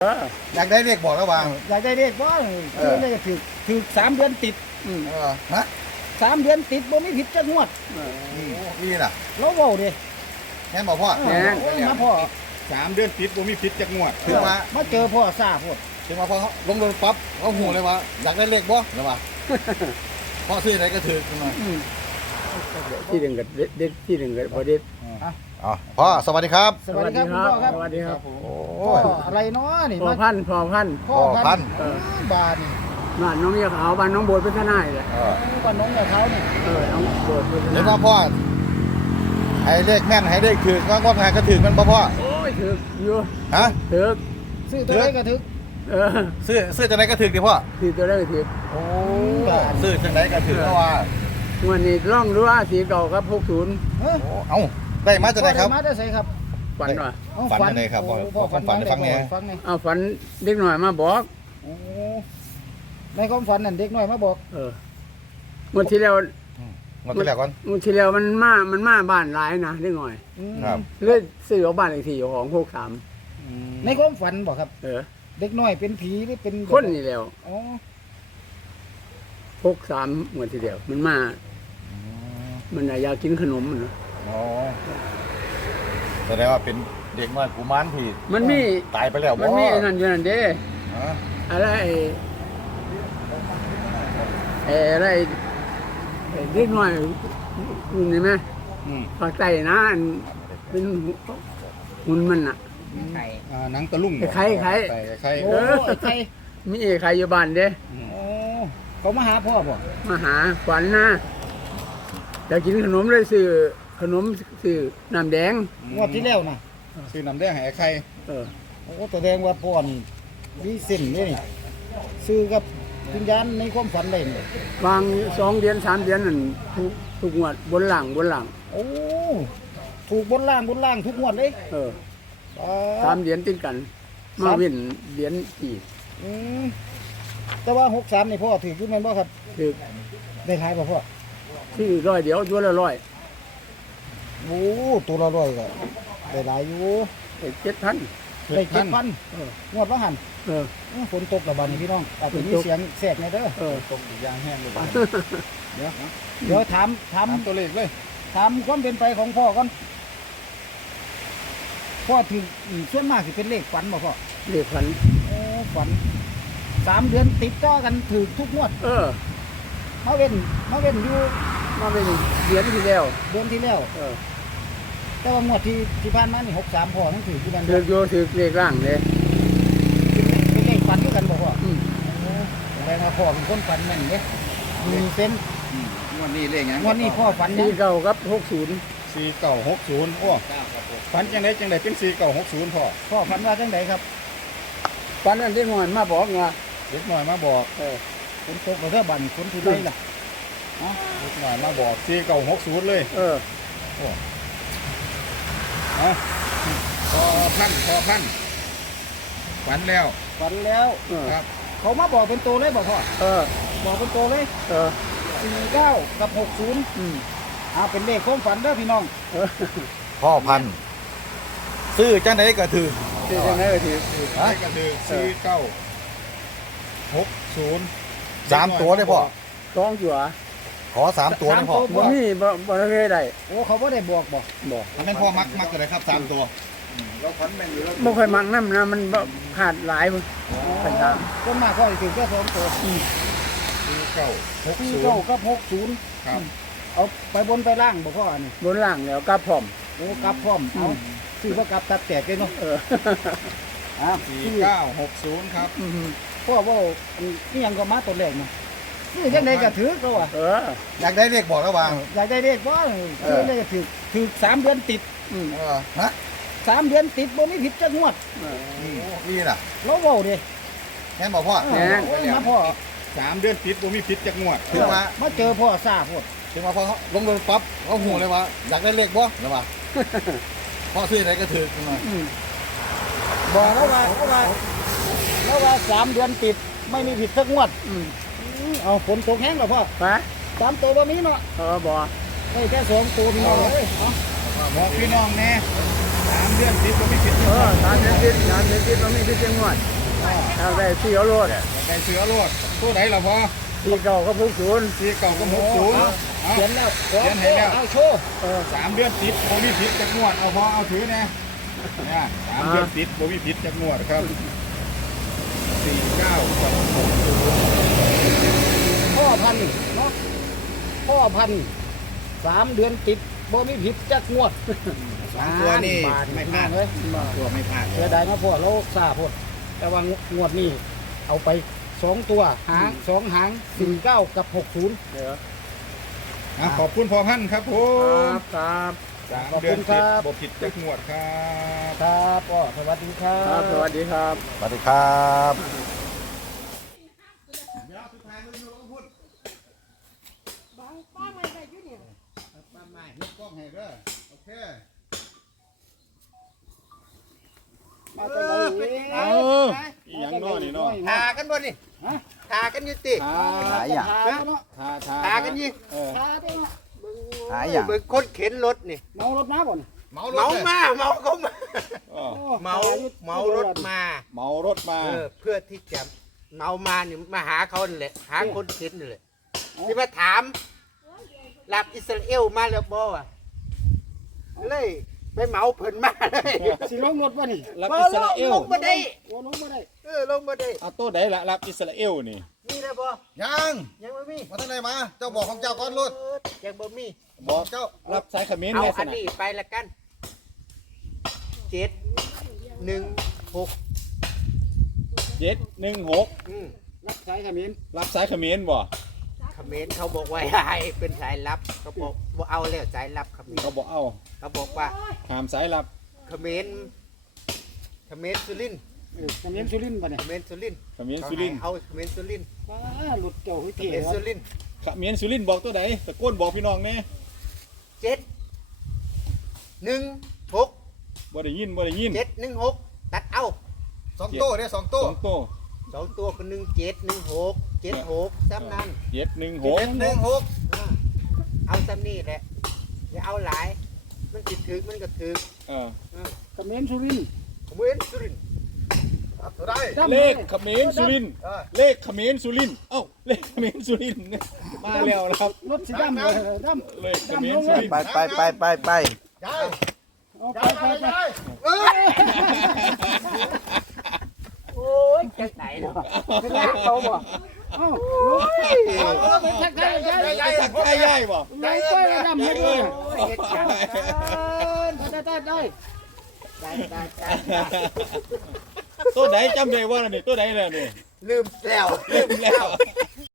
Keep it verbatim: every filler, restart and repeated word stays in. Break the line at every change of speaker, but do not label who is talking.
อยากได้เลขบอกแล้ววาง
อยากได้เลขบ่คือเลขถือถือสามเดือนติด
เออฮะ
สามเดือนติดบ่มีผิดจักงวด
นี่น่ะ
เราเว้าดิ
แม่นบอกพ่อ
เออโอ้ยมาพ่อ
สามเดือนติดบ่มีพิษจักงวด
ถึงมา
มาเจอพ่อซ่าโพด
ถึงมาพ่อเขาลงรถปั๊บเขาหูเลยว่าอยากได้เลขบ่แล้วว่าพ่อซื้ออะไรก็ถือขึ้นมา
อืม
ที่หนึ่งกับเด็ดที่หนึ่งกับพอเด็ด
อ๋อพ่อสวัสดีครับ
สวัสดีครับคุณพ่อครับ
สวัสดีครับ
โอ้
พ่อย อะไรเนาะนี่
พอ
มา
พันพอพัน
พ่อ
พ่อพั
พั
น
น
ธุ์
เออบาทนี่
บ้านน้องเมียขาวบ้านน้องโบดเป็นทนายเลย
เออ
บ้านน้องกับเขานี่
เออน้องโบดเป็นท
เห็น
นา
ว่าย พ่อให้เลขแม่นให้เลขถือว่างวดงานก็ถือมันบ่พ่อ
โอ้ยถึกอยู่
ฮะ
ถึก
ซื้อตัวเลขก็ถึก
เออ
ซื้อซื้อจังไหนก็ถือดิพ่อ
ที่ตัวได้ก็ถึก
โอ้ซื้อจังไหนก็ถือเพราะว่า
วันนี้ร่องรู้ว่าสีเก่าครับหกศูนย์
เอ้อ
โอ้เอ้าได้มาจากไหนครับ
พ่อด้มาได้ไสครับ
ฝันว่ะ
เอ้า
ฝันจังไดครับพ่อ
โพ่อ
ฝันฝันให้ฟังแหน่
ฟังแหน่
เอาฝันเด็กหน่อยมาบอก
โอ้ในความฝันนั่นเด็กน้อยมาบอก
เออเมื่อที่แล้ว
งวดที่แล้วก่อน
เมื่อที่แล้วมันมามันมาบ้านหลายนะเด็กหน่อย
อืม
ครับ
เลยซื้อเอาบ้านเลขที่ของหกสาม
ในความฝันบอกครับ
เออ
เด็กน้อยเป็นผีหรือเป็น
คนนี่แล้ว
อ๋อ
หกสามเมื่อที่เดียวมันมามันน่ะอยากกินขนมมันนะ
อ๋อแสดงว่าเป็นเด็กน้อยกุมารที่
มันมี
ตายไปแล้ว
มันมีไอ้นั่นอยู่นั่นเด้
ฮะ
อะไรไอ้อะไรไอ้เด็กน้อยหุ่นเห็นไหม
อืม
ปากไตนะอันเป็นหุ่นมันน่ะ
อ่าหนังตะลุ่ง
ไข่ไข่
ไข่ไข่
โอ้ไอ้ใคร
มีไอ้ใครอยู่บ้านเด้
โอ้เขามาหาพ่อบอก
มาหาขวัญนะอยากกินขนมเลยซื้อขนมซื้อน้ำแดง
งวดที่แล้วนะ
ซื้อน้ำแดงให้ไอ้ไข่
เออ
โอ้แสดงว่าพ่อนี่มีสิ่งนี่นี่ซื้อกับวิญญาณในความฝันเลยนี่
วางสองเดือนสามเดือนนั่นทุกทุกงวดบนหลังบนหลัง
โอ้ถูกบนล่างบนล่างทุกงวดเลย
เออ
อ๋อ
สามเดือนติดกัน มาเว้นเดือนอีก
อืมแต่ว่าหกสามนี่พ่อถือขึ้นแม่นบ่ครับ
คือ
ได้หลายป่ะพ่อ
ที่ร้อยเดียวตัวละร้อย
โอ้ตัวละร้อยก็ได้หลายอยู่
เจ็ดพัน
ได้เจ็ดพัน
เออ
งวดละหัน
เออ
อื้อฝนตกระบาดนี่พี่น้องอาจจะมี
ฝนตก
เสียงแทรกในเด้อ
เออ
ตรงอีกอย่างแห้งเลย
เดี๋ยวเดี๋ยวถามถาม
ทำตัวเลขเลย
ถามความเป็นไปของพ่อก่อนพ่อถืออืมส่วนมากสิเป็นเลขฝันบ่พ่อ
เรียกพัน
โอ้ฝันสามเดือนติดต่อกันถือทุกงวด
เออ
มาเว้นมาเว้นอยู่
มาเป็นเดือนที่แล้ว
เดือนที่แล้ว
เออ
แต่ว่างวดที่ที่ผ่านมานี่หกสามพ่อทั้งถือที่นั่น
ถือโยถือเลขร่างเลย
เป็นเลขฝันด้วยกันบ่พ่อ
อืม
โอ้แสดงว่าพ่อเป็นคนฝันแม่นเด้มีเส้น
งวดนี้เลขหยัง
งวดนี้พ่อฝันยั
ที่
ง
เก่ากับหกศูนย์
สี่เก้าหกศูนย์โอ้ฝันจังไดจังไดเป็นสี่เก้าหกศูนย์พ่อ
พ่อฝันว่าจังไดครับ
ปันนั้นที่งอนมาบอกไง
เด็กหน่อยมาบอก
เออ
ฝนตกแล้วเด้อบัดนฝนที่ได้ล่ะ
เด็กหน่อยมาบอกสี่เก้าหกศูนย์เลย
เออ
เอาพอพันพอพันฝันแล้ว
ฝันแล้ว
เออ
ครับ
เขามาบอกเป็นตัวเลยบอกพ่อ
เออ
บอกเป็นตัวเลย
เออ
สี่เก้ากับหกศูนย์
อืม
เอาเป็นเลขความฝันเด้อพี่น้อง
เออ
พ่อพันธุ์ซื้อจังไหนก็ถือ
ที่จังไงก็ถือ
ฮะก็คือสี่เก้าหกศูนย์
สามตัวเลยพ่อ
ร้องจั่ว
ขอสามตัวเลยพ่อ
บ่มีบ่บ่เคยได้
โอ้เขาบ่ได้บอกบอก
บอก
อันนั้นพ่อมักมักเลยครับสามตัว
เราฝันแม่นอยู่แล้ว
บ่ค่อยมักน้ำนะมันบ่ขาดหลายพุ่นขันตาม
ต้นมากพ่อถือแค่สองตัว
สี่เก้าหก
สี่
ศูน
เก้า
ย์
กับหกศูนย์
ครับ
เอาไปบนไปล่างบอกพ่ออันนี้
บนล่างแล้วกลับพร้อม
โอ้กลับพร้อมเอาคือว่ากลับตัดแตกเลยเนาะ
เออ
อ่ะ
สี่
คือ
เก้าหกศูนย์ครับ
อืม
พ่อว่านี่ยังก็มาตัวแรกนะคือจังไดก็ถือก็ว่า
เออ
อยากได้เลขบอกแล้ววาง
อยากได้เลขบ่คือเลขถือถือสามเดือนติด
อืม
เออฮะ
สามเดือนติดบ่มีผิดจักงวด
เออ
นี่น่ะ
เราเว้าดิ
แม่นบอกพ่อ
เออโอ้ยมาพ่อ
สามเดือนติดบ่มีพิษจักงวด
ถึงมา
มาเจอพ่อซ่าโพด
ถึงมาพ่อเขาลงรถปั๊บเขาหูเลยว่าอยากได้เลขบ่แล้วว่าพ่อซื้ออะไรก็ถือขึ้นมา
อืม
บอกแล้วว่าแล้วว่าแล้วว่าสามเดือนติดไม่มีผิดสักงวด
อืม
อืมเอาฝนตกแห้งแล้วพ่อ
ไป
สามตัวบ่มีเนาะ
เออบ่
ได้แค่สองตัวพี่น้องเอ้ยเอา
บอกพี่น้องแน่สามเดือนติดบ่มีพิษจั
เอก
งว
อ
ด
สามเดือนติดสามเดือนติดบ่มีพิษจังหวัด
อ
ทางได้สี่เอาโลด
ไก่เสือโลดตัวไหนล่ะพอ
สี่เก่าก็พกศูนย์
สี่เก่าก็หกศูนย์เอา
เขียนแล้ว
เขียนให้แล้ว
เอาโชว์
เออ
สามเดือนติดโบมีผิดจากงวดเอาพอเอาถือนะเนี่ยสามเดือนติดโบมีผิดจากงวดครับสี่เก้ากับหกศูนย์
พ่อพันธุ์เนาะพ่อพันธุ์สามเดือนติดบ่มีผิดจักงวด
สองตัวนี่
บาท
ไม่พลาด
เลย
ตัวไม่พลาด
เสียดายนะพ่อเราซาพดแต่ว่างวดนี้เอาไปสองตัวหางสองหางสี่เก้ากับหกศูนย์
เดี๋ยว
อ่ะขอบคุณพอพันธุ์ครับผ
ค
ม
รับครับ
สาม
ขอบ
เดื
คุ
อน
ณค
ติ
รั
ด
บ
โบผิดจากงวดครับ
ครับพ่อสวัสดีครั
ครับ
บ
สวัสดีครับ
สวัสดีครับบ้านใหม่ยกกล้องให้เด้อโอเค
มาจากไหนเอง
เอออีหยังน้อนี่เนาะ
ทากันบ่นี่ทากันอยู่ติ
หาอย่างเนาะ
ทาทา
ทากันยี่
เออ
หาได้เนาะ
หาอย่าง
เบิ่งคนเข็นรถนี่
เมารถมาบ่น
เมารถ
เมา
เลย
มาเมาก็มา
เออ
เมาเมารถมา
เมารถมา
เออเพื่อที่จะเมามานี่มาหาเขานี่แหละหาคนเข็นนี่แหละที่มาถามรับอิสราเอลมาแล้วบ่อ่ะเลยไปเมาเพิ่นมาเลย
สิลงรถบ่นี่
รับ
บ่
อิส
ล
ราง เอล
ลงบ่ได้
โอ้ลงบ่ได้
เออลงบ่ได้
เอาตัวไหนละรับอิสราเอลนี่
มีแล้วบ่
ยัง
ยังบ่มี
มาทางไหนมา เจ้าบอกของเจ้าก่อนรถ
เออยังบ่มี
บอก
เจ้า
รับสายเขมร
เอา
แม่ส
อัน
นะ
นี้ไปละกันเจ็ดหนึ่งหก
เจ็ดหนึ่งหก
อืม
รับสายขมิ้น
รับสายเขมรบ่
เขมรเขาบอกว่าให้เป็นสายลับเขาบอกว่าเอาแล้วสายลับเขมร
เขาบอกเอา
เขาบอกว่า
หามสายลับ
เขมรเขมรสุรินทร์
เออขมิ้นสุรินทร์บ่เนี่ย
เขมรสุรินทร์
เขมรสุรินทร์
เขาให้เอาเขมรสุรินทร์
ว้าหลุดเจ้าให้
เข
เท่
มรสุรินทร์
เขมรสุรินทร์บอกตัวไหนตะโกนบอกพี่น้องแน่
เจ็ดหนึ่งหก
บ่ได้ยินบ่ได้ยิน
เจ็ดหนึ่งหกตัดเอา
สองโต้เนี่ยสองโต้
สองตัว
สองตัวคือหนึ่งเจ็ดหนึ่งหกเจ็ดหกซ้ำนั้น
เจ็ดหนึ่งหก
เจ็ดหนึ่งหก
อ่าเอาซ้ำนี่แหละอย่าเอาหลาย มันติดถึกมันก็ถึก
เออ
ขมิ้นสุรินทร์
เขมรสุรินทร์
ครับตัวได้
เลขเขมรสุรินทร์
เออ
เลขเขมรสุรินทร์เอ้าเลขเขมรสุรินทร์มาแล้วนะครับ
รถสีดำเลยดำ
เลขเขมรสุรินทร์
ไปไปไปไปไปยาย
เอาไป
ยาย
ไป
ไป
ไป
ยาย
โอ้ยจะไหนเนาะ
เป็นไรเขาบ่เอ้าลูกเอาไปทักทายกัน
ยาย
สักได้ย่ายบ่
ไหนไปดำเฮ็ดเลย
เฮ็ดหยัง
ได้ได้ได้
ได้ได้ได้ได้
ตัวไหนจำได้ว่านี่ตัวไหนล่ะนี่
ลืมแล้ว
ลืมแล้ว